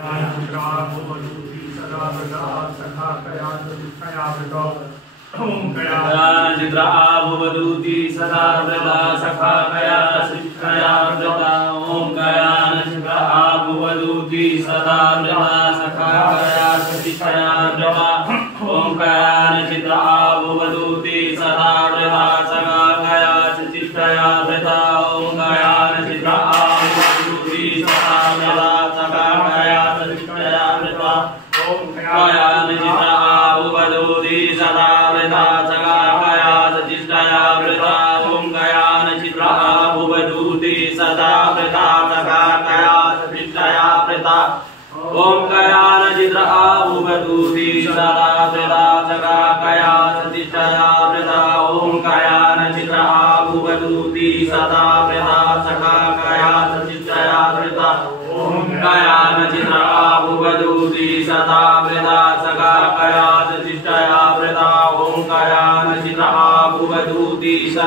चित्रा भुवदूति सदा व्रता सखा कया शिक्षया व्रता ओम कयान चित्रा भुवदूति सदा व्रता सखा कया शिक्षया व्रता ओम कयान चित्रा भुवदूति सदा व्रता सखा कया शिक्षया व्रता ओम कयान चित्रा भुवदूति सदा व्रता सखा कया शिक्षया व्रता ओम कयान चित्रा भुवदूति सदा व्रता सखा कया शिक्षया व्रता ओम कयान चित्रा भुवदूति सदा व्रता सखा कया शिक्षया व्रता ओम कयान चित्रा भुवदूति सदा व्रता सखा कया शिक्षया व्रता ओम कयान चित्रा भुवदूति सदा व्रता सखा कया शिक्षया व्रता ओम कयान चित्रा भुवदूति सदा व्रता सखा कया शिक्षया व्रता ओम कयान चित्रा भुवदूति